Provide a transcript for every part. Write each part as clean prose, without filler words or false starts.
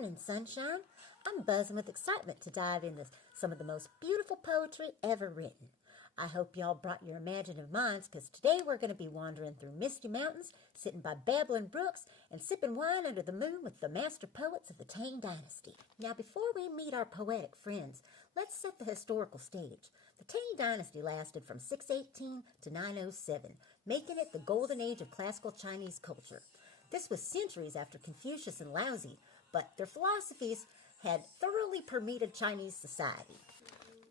morning, sunshine. I'm buzzing with excitement to dive into some of the most beautiful poetry ever written. I hope y'all brought your imaginative minds, because today we're going to be wandering through misty mountains, sitting by babbling brooks, and sipping wine under the moon with the master poets of the Tang Dynasty. Now, before we meet our poetic friends, let's set the historical stage. The Tang Dynasty lasted from 618 to 907, making it the golden age of classical Chinese culture. This was centuries after Confucius and Laozi, but their philosophies had thoroughly permeated Chinese society.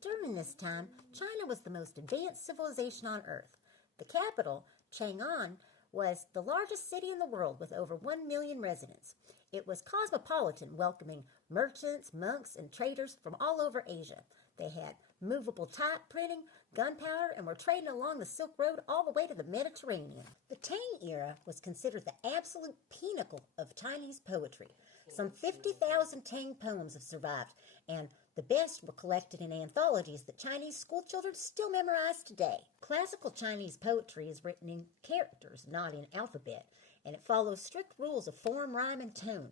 During this time, China was the most advanced civilization on Earth. The capital, Chang'an, was the largest city in the world with over 1 million residents. It was cosmopolitan, welcoming merchants, monks, and traders from all over Asia. They had movable type printing, gunpowder, and were trading along the Silk Road all the way to the Mediterranean. The Tang era was considered the absolute pinnacle of Chinese poetry. Some 50,000 Tang poems have survived, and the best were collected in anthologies that Chinese schoolchildren still memorize today. Classical Chinese poetry is written in characters, not in alphabet, and it follows strict rules of form, rhyme, and tone.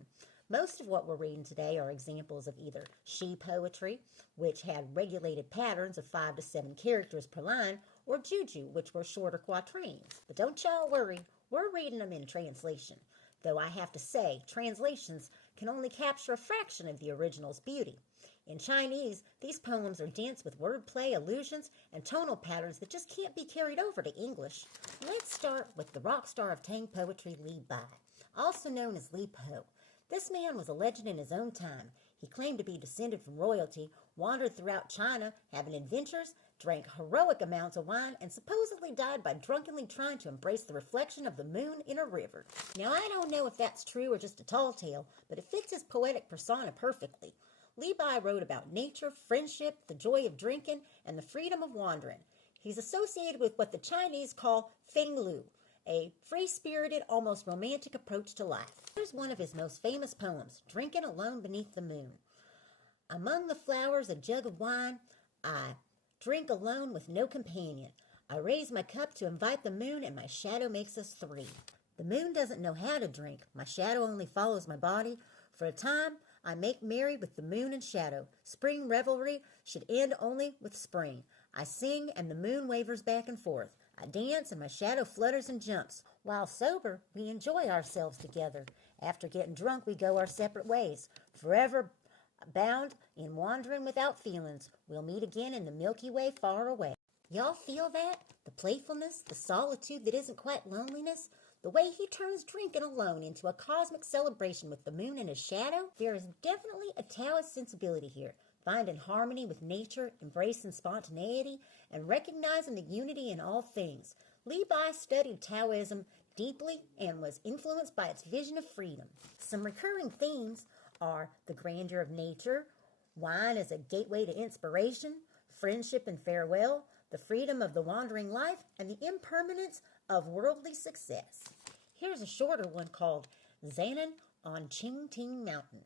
Most of what we're reading today are examples of either Shi poetry, which had regulated patterns of 5 to 7 characters per line, or Juju, which were shorter quatrains. But don't y'all worry, we're reading them in translation. Though I have to say, translations can only capture a fraction of the original's beauty. In Chinese, these poems are dense with wordplay, allusions, and tonal patterns that just can't be carried over to English. Let's start with the rock star of Tang poetry, Li Bai, also known as Li Po. This man was a legend in his own time. He claimed to be descended from royalty, wandered throughout China, having adventures, drank heroic amounts of wine, and supposedly died by drunkenly trying to embrace the reflection of the moon in a river. Now, I don't know if that's true or just a tall tale, but it fits his poetic persona perfectly. Li Bai wrote about nature, friendship, the joy of drinking, and the freedom of wandering. He's associated with what the Chinese call Feng Lu, a free-spirited, almost romantic approach to life. Here's one of his most famous poems, Drinking Alone Beneath the Moon. Among the flowers, a jug of wine, I drink alone with no companion. I raise my cup to invite the moon, and my shadow makes us three. The moon doesn't know how to drink. My shadow only follows my body. For a time, I make merry with the moon and shadow. Spring revelry should end only with spring. I sing, and the moon wavers back and forth. I dance, and my shadow flutters and jumps. While sober, we enjoy ourselves together. After getting drunk, we go our separate ways. Forever bound in wandering without feelings, we'll meet again in the Milky Way far away. Y'all feel that? The playfulness, the solitude that isn't quite loneliness? The way he turns drinking alone into a cosmic celebration with the moon and his shadow? There is definitely a Taoist sensibility here, finding harmony with nature, embracing spontaneity, and recognizing the unity in all things. Li Bai studied Taoism deeply and was influenced by its vision of freedom. Some recurring themes are the grandeur of nature, wine as a gateway to inspiration, friendship and farewell, the freedom of the wandering life, and the impermanence of worldly success. Here's a shorter one called Zanen on Qingting Mountain.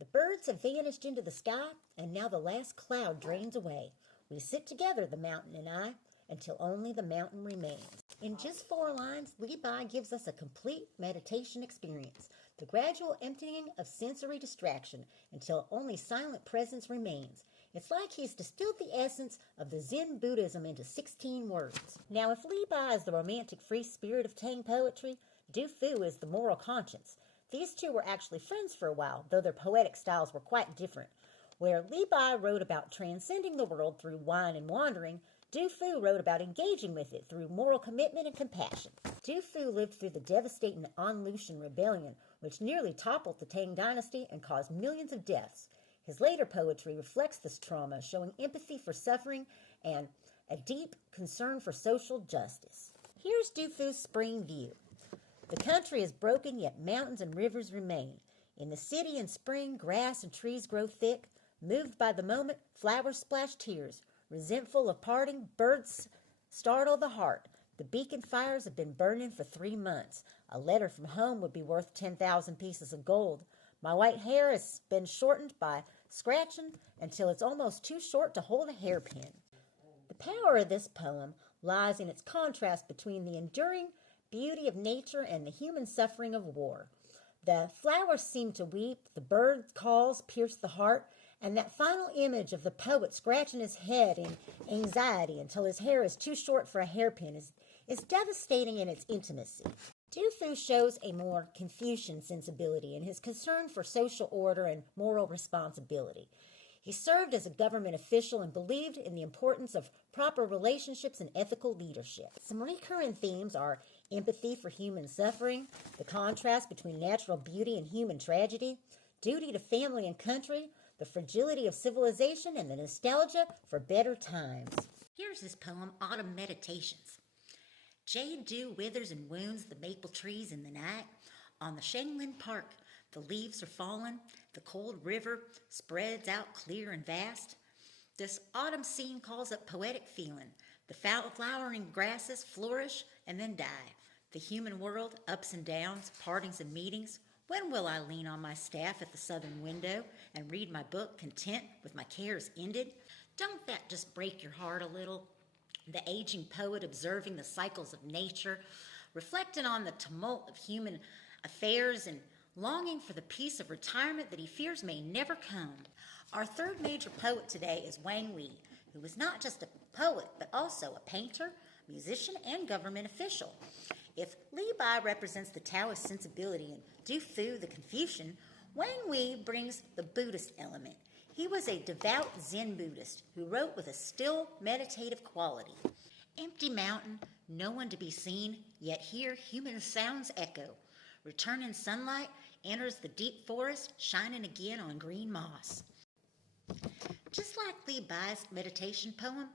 The birds have vanished into the sky, and now the last cloud drains away. We sit together, the mountain and I, until only the mountain remains. In just 4 lines, Li Bai gives us a complete meditation experience, the gradual emptying of sensory distraction until only silent presence remains. It's like he's distilled the essence of the Zen Buddhism into 16 words. Now, if Li Bai is the romantic free spirit of Tang poetry, Du Fu is the moral conscience. These two were actually friends for a while, though their poetic styles were quite different. Where Li Bai wrote about transcending the world through wine and wandering, Du Fu wrote about engaging with it through moral commitment and compassion. Du Fu lived through the devastating An Lushan rebellion, which nearly toppled the Tang dynasty and caused millions of deaths. His later poetry reflects this trauma, showing empathy for suffering and a deep concern for social justice. Here's Du Fu's spring view. The country is broken, yet mountains and rivers remain. In the city in spring, grass and trees grow thick. Moved by the moment, flowers splash tears. Resentful of parting, birds startle the heart. The beacon fires have been burning for 3 months. A letter from home would be worth 10,000 pieces of gold. My white hair has been shortened by scratching until it's almost too short to hold a hairpin. The power of this poem lies in its contrast between the enduring beauty of nature and the human suffering of war. The flowers seem to weep, the bird calls pierce the heart, and that final image of the poet scratching his head in anxiety until his hair is too short for a hairpin is devastating in its intimacy. Du Fu shows a more Confucian sensibility in his concern for social order and moral responsibility. He served as a government official and believed in the importance of proper relationships and ethical leadership. Some recurring themes are empathy for human suffering, the contrast between natural beauty and human tragedy, duty to family and country, the fragility of civilization, and the nostalgia for better times. Here's his poem, Autumn Meditations. Jade dew withers and wounds the maple trees in the night. On the Shanglin Park, the leaves are fallen. The cold river spreads out clear and vast. This autumn scene calls up poetic feeling. The flowering grasses flourish and then die. The human world, ups and downs, partings and meetings. When will I lean on my staff at the southern window and read my book content with my cares ended? Don't that just break your heart a little? The aging poet observing the cycles of nature, reflecting on the tumult of human affairs and longing for the peace of retirement that he fears may never come. Our third major poet today is Wang Wei, who was not just a poet, but also a painter, musician, and government official. If Li Bai represents the Taoist sensibility and Du Fu the Confucian, Wang Wei brings the Buddhist element. He was a devout Zen Buddhist who wrote with a still meditative quality. Empty mountain, no one to be seen, yet here human sounds echo. Returning sunlight enters the deep forest, shining again on green moss. Just like Li Bai's meditation poem,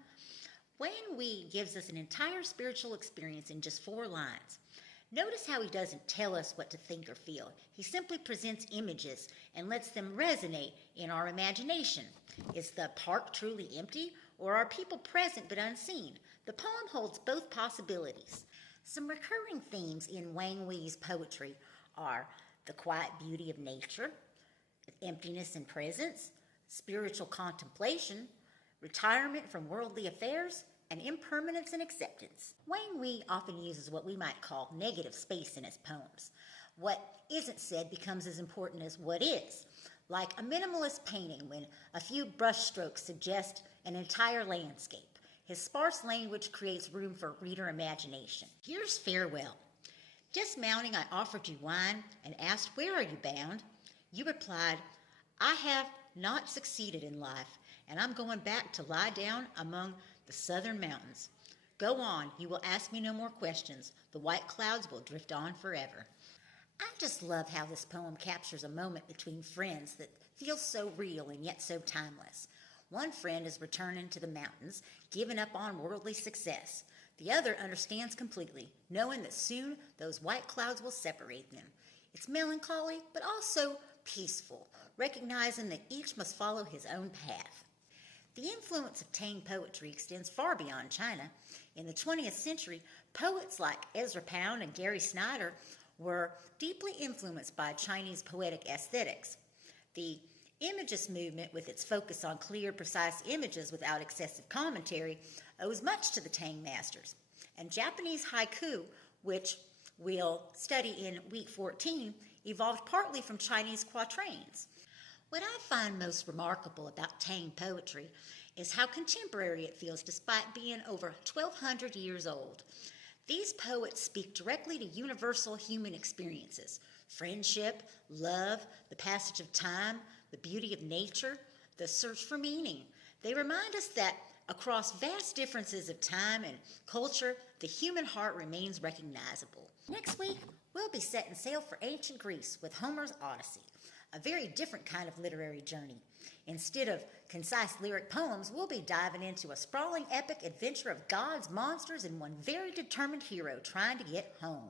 Wang Wei gives us an entire spiritual experience in just 4 lines. Notice how he doesn't tell us what to think or feel. He simply presents images and lets them resonate in our imagination. Is the park truly empty, or are people present but unseen? The poem holds both possibilities. Some recurring themes in Wang Wei's poetry are the quiet beauty of nature, emptiness and presence, spiritual contemplation, retirement from worldly affairs, and impermanence and acceptance. Wang Wei often uses what we might call negative space in his poems. What isn't said becomes as important as what is, like a minimalist painting when a few brushstrokes suggest an entire landscape. His sparse language creates room for reader imagination. Here's Farewell. Dismounting, I offered you wine and asked, where are you bound? You replied, I have not succeeded in life, and I'm going back to lie down among the southern mountains. Go on, you will ask me no more questions. The white clouds will drift on forever. I just love how this poem captures a moment between friends that feels so real and yet so timeless. One friend is returning to the mountains, giving up on worldly success. The other understands completely, knowing that soon those white clouds will separate them. It's melancholy, but also peaceful, recognizing that each must follow his own path. The influence of Tang poetry extends far beyond China. In the 20th century, poets like Ezra Pound and Gary Snyder were deeply influenced by Chinese poetic aesthetics. The Imagist movement, with its focus on clear, precise images without excessive commentary, owes much to the Tang masters. And Japanese haiku, which we'll study in week 14, evolved partly from Chinese quatrains. What I find most remarkable about Tang poetry is how contemporary it feels despite being over 1,200 years old. These poets speak directly to universal human experiences: friendship, love, the passage of time, the beauty of nature, the search for meaning. They remind us that across vast differences of time and culture, the human heart remains recognizable. Next week, we'll be setting sail for ancient Greece with Homer's Odyssey, a very different kind of literary journey. Instead of concise lyric poems, we'll be diving into a sprawling epic adventure of gods, monsters, and one very determined hero trying to get home.